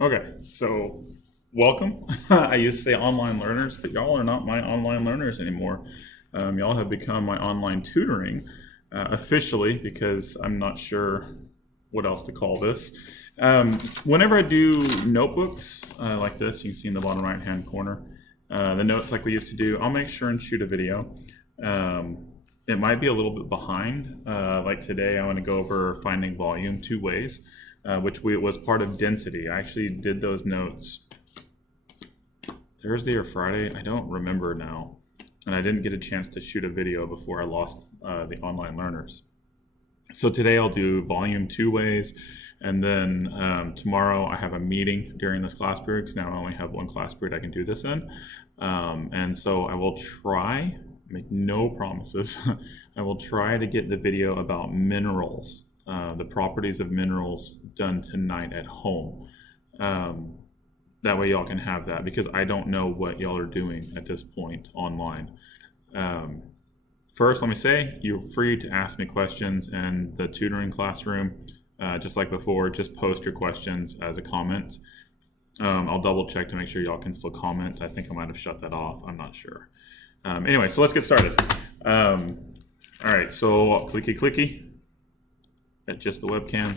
Okay, so welcome. I used to say online learners, but y'all are not my online learners anymore. Y'all have become my online tutoring officially because I'm not sure what else to call this. Whenever I do notebooks like this, you can see in the bottom right hand corner, the notes like we used to do, I'll make sure and shoot a video. It might be a little bit behind. Like today, I want to go over finding volume two ways, which was part of density. I actually did those notes Thursday or Friday. I don't remember now. And I didn't get a chance to shoot a video before I lost the online learners. So today I'll do volume two ways. And then tomorrow I have a meeting during this class period because now I only have one class period I can do this in. And so I will try, make no promises, I will try to get the video about minerals, the properties of minerals done tonight at home. That way y'all can have that because I don't know what y'all are doing at this point online. First, let me say, you're free to ask me questions in the tutoring classroom. Just like before, just post your questions as a comment. I'll double check to make sure y'all can still comment. I think I might have shut that off. I'm not sure. Anyway, so let's get started. All right, so clicky clicky at just the webcam.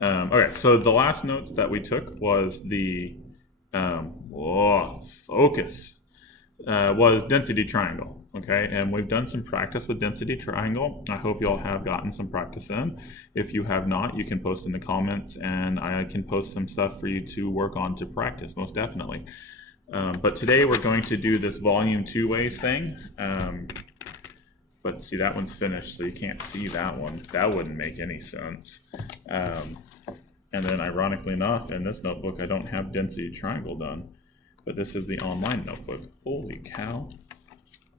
Okay, so the last notes that we took was the focus was density triangle. Okay, and we've done some practice with density triangle. I hope y'all have gotten some practice in. If you have not, you can post in the comments and I can post some stuff for you to work on to practice, most definitely. But today we're going to do this volume two ways thing. But see, that one's finished, so you can't see that one. That wouldn't make any sense. And then ironically enough, in this notebook, I don't have density triangle done. But this is the online notebook. Holy cow.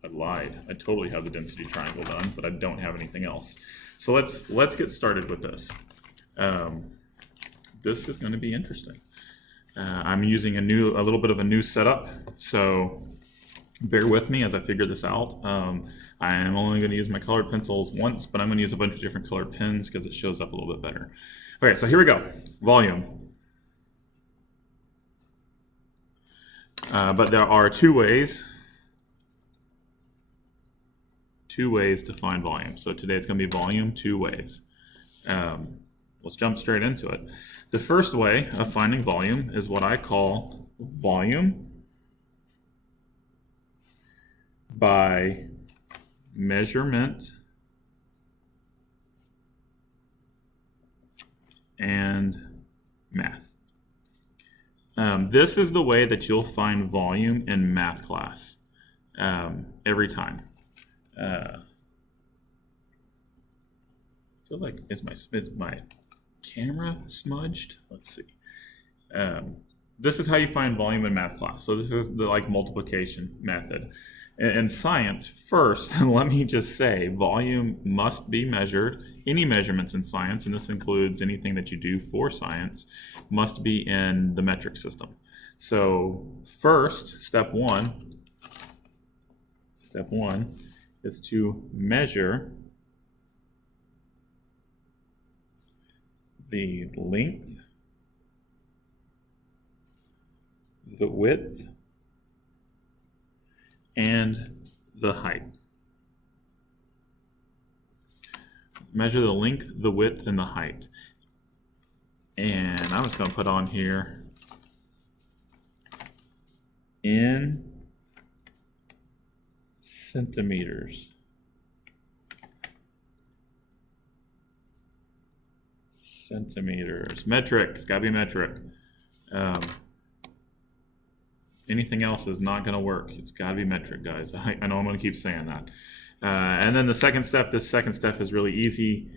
I lied. I totally have the density triangle done, but I don't have anything else. So let's get started with this. This is going to be interesting. I'm using a little bit of a new setup, so bear with me as I figure this out. I am only going to use my colored pencils once, but I'm going to use a bunch of different colored pens because it shows up a little bit better. Okay, so here we go. Volume. But there are two ways to find volume. So today it's going to be volume two ways. Let's jump straight into it. The first way of finding volume is what I call volume by measurement and math. This is the way that you'll find volume in math class every time. I feel like is my camera smudged? Let's see. This is how you find volume in math class. So this is the multiplication method. In science, first, let me just say, volume must be measured. Any measurements in science, and this includes anything that you do for science, must be in the metric system. So first, step one is to measure the length, the width, and the height. Measure the length, the width, and the height. And I'm just going to put on here in centimeters. Centimeters. Metric. It's got to be metric. Anything else is not going to work. It's got to be metric, guys. I know I'm going to keep saying that. And then this second step is really easy.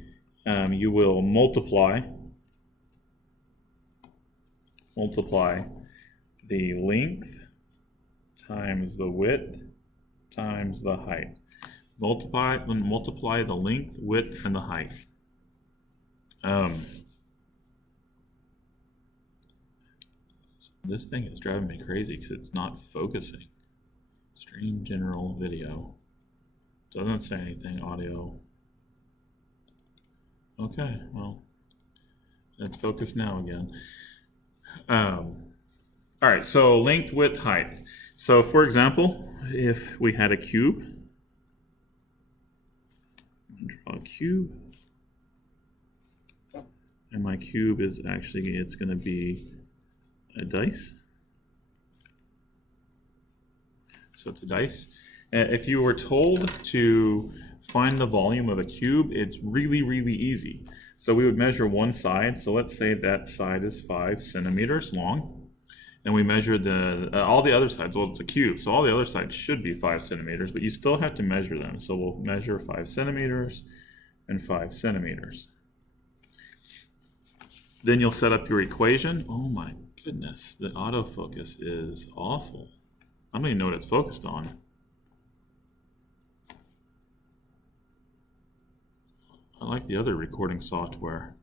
You will multiply the length times the width times the height. Multiply the length, width, and the height. This thing is driving me crazy because it's not focusing. Stream general video. Doesn't say anything. Audio. Okay, well, let's focus now again. All right, so length, width, height. So for example, if we had a cube, draw a cube, and my cube is actually, it's going to be a dice. So it's a dice. If you were told to find the volume of a cube, it's really, really easy. So we would measure one side. So let's say that side is 5 centimeters long. And we measure all the other sides. Well, it's a cube, so all the other sides should be 5 centimeters, but you still have to measure them. So we'll measure 5 centimeters and 5 centimeters. Then you'll set up your equation. Oh my goodness, the autofocus is awful. I don't even know what it's focused on. I like the other recording software.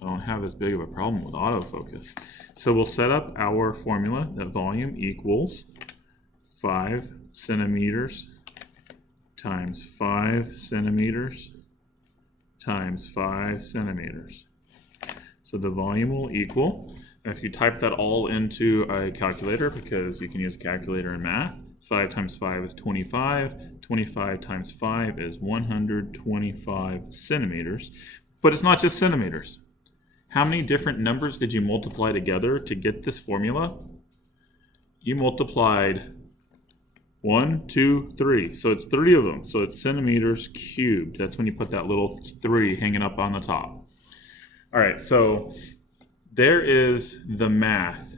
I don't have as big of a problem with autofocus. So we'll set up our formula that volume equals 5 centimeters times 5 centimeters times 5 centimeters. So the volume will equal, if you type that all into a calculator, because you can use a calculator in math, 5 times 5 is 25, 25 times 5 is 125 centimeters. But it's not just centimeters. How many different numbers did you multiply together to get this formula? You multiplied 1, 2, 3. So it's 3 of them. So it's centimeters cubed. That's when you put that little 3 hanging up on the top. All right, so there is the math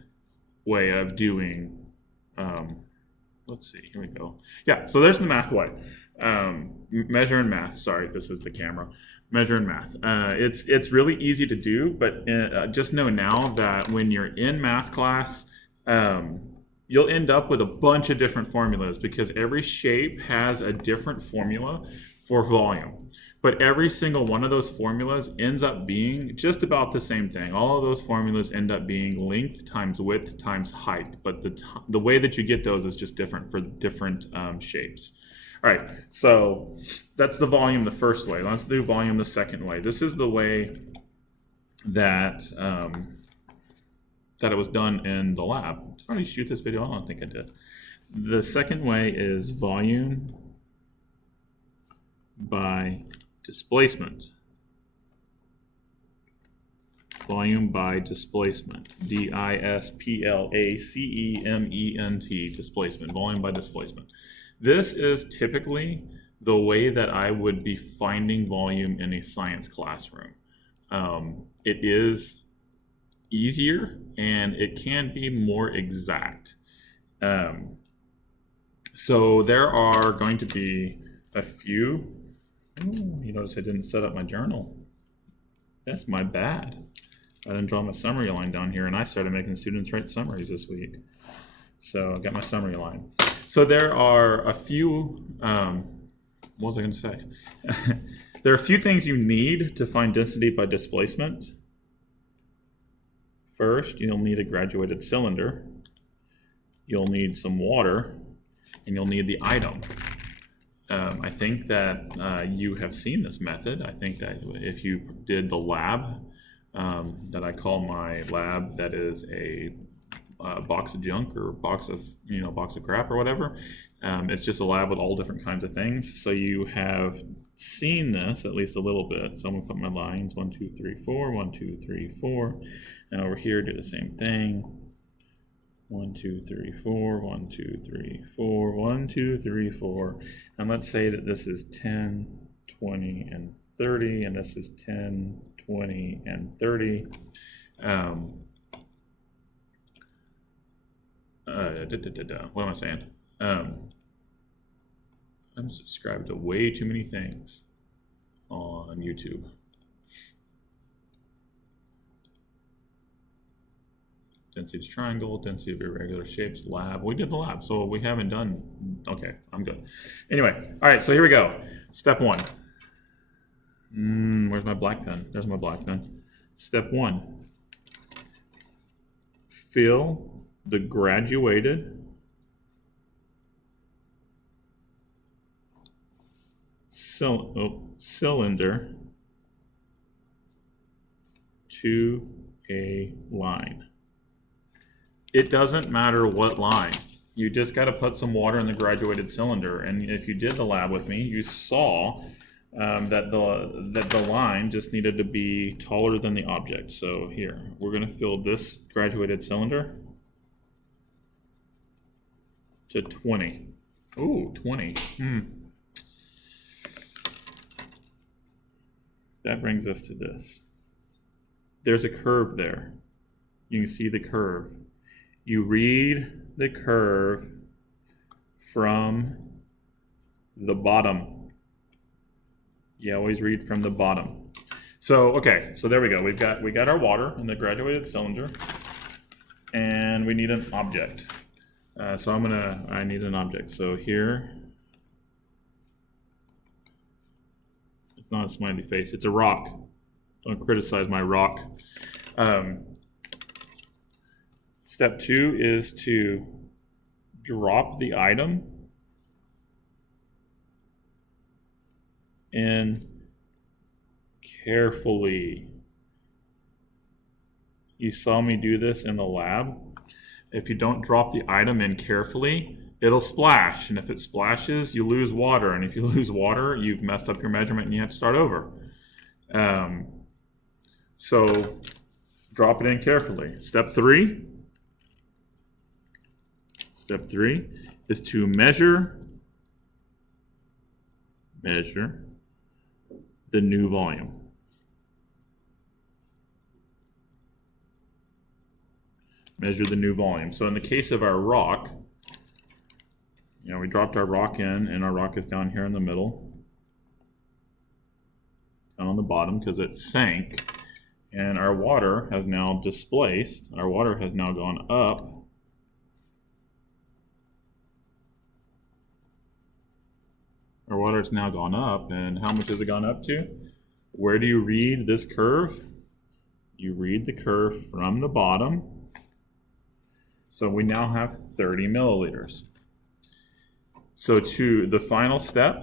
way of doing, let's see, here we go. Yeah, so there's the math way. Measure and math, sorry, this is the camera. Measure and math. It's really easy to do, but just know now that when you're in math class, you'll end up with a bunch of different formulas because every shape has a different formula for volume. But every single one of those formulas ends up being just about the same thing. All of those formulas end up being length times width times height. But the way that you get those is just different for different shapes. All right, so that's the volume the first way. Let's do volume the second way. This is the way that that it was done in the lab. Did I already shoot this video? I don't think I did. The second way is volume by displacement. Volume by displacement. D-I-S-P-L-A-C-E-M-E-N-T, displacement, volume by displacement. This is typically the way that I would be finding volume in a science classroom. It is easier and it can be more exact. So there are going to be a few. Oh, you notice I didn't set up my journal. That's my bad. I didn't draw my summary line down here, and I started making students write summaries this week. So I got my summary line. So there are a few, what was I going to say? There are a few things you need to find density by displacement. First, you'll need a graduated cylinder. You'll need some water, and you'll need the item. I think that you have seen this method. I think that if you did the lab, that I call my lab, that is a box of junk or box of crap or whatever. It's just a lab with all different kinds of things. So you have seen this at least a little bit. So I'm gonna put my lines 1, 2, 3, 4, 1, 2, 3, 4, and over here do the same thing. 1, 2, 3, 4, 1, 2, 3, 4, 1, 2, 3, 4. And let's say that this is 10, 20, and 30, and this is 10, 20, and 30. What am I saying? I'm subscribed to way too many things on YouTube. Density triangle, density of irregular shapes, lab. We did the lab, so we haven't done, okay, I'm good. Anyway, all right, so here we go. Step 1. Where's my black pen? There's my black pen. Step 1. Fill the graduated cylinder to a line. It doesn't matter what line. You just got to put some water in the graduated cylinder. And if you did the lab with me, you saw that the line just needed to be taller than the object. So here, we're going to fill this graduated cylinder to 20. Ooh, 20. That brings us to this. There's a curve there. You can see the curve. You read the curve from the bottom. You always read from the bottom. So, okay, so there we go. We got our water in the graduated cylinder, and we need an object. So I need an object. So here, it's not a smiley face, it's a rock. Don't criticize my rock. Step 2 is to drop the item in carefully. You saw me do this in the lab. If you don't drop the item in carefully, it'll splash. And if it splashes, you lose water. And if you lose water, you've messed up your measurement and you have to start over. So drop it in carefully. Step 3 is to measure the new volume. Measure the new volume. So in the case of our rock, we dropped our rock in, and our rock is down here in the middle, down on the bottom because it sank, and our water has now displaced. Our water has now gone up. Our water's now gone up, and how much has it gone up to? Where do you read this curve? You read the curve from the bottom. So we now have 30 milliliters. So to the final step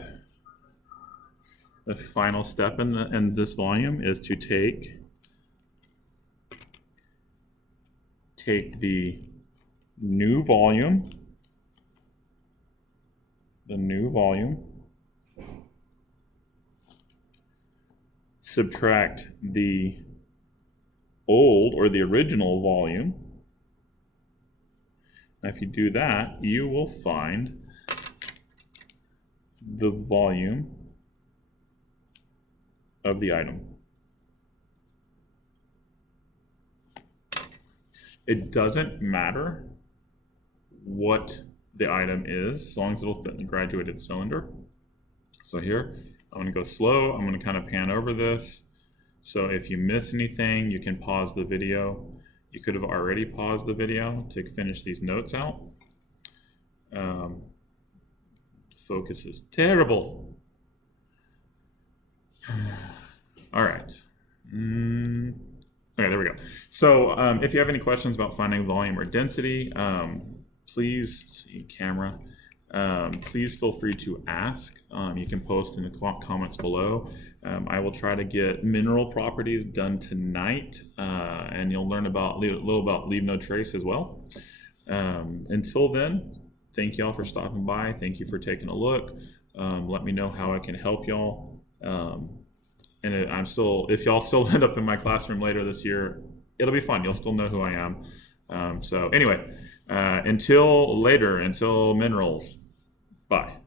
in this volume is to take the new volume, subtract the old or the original volume. If you do that, you will find the volume of the item. It doesn't matter what the item is, as long as it'll fit in the graduated cylinder. So here, I'm going to go slow. I'm going to kind of pan over this. So if you miss anything, you can pause the video. You could have already paused the video to finish these notes out. Focus is terrible. All right. Okay, there we go. So if you have any questions about finding volume or density, please see camera. Please feel free to ask. You can post in the comments below. I will try to get mineral properties done tonight, and you'll learn a little about leave no trace as well. Until then, thank y'all for stopping by. Thank you for taking a look. Let me know how I can help y'all. And if y'all still end up in my classroom later this year, it'll be fun. You'll still know who I am. So anyway, until later, until minerals. Bye.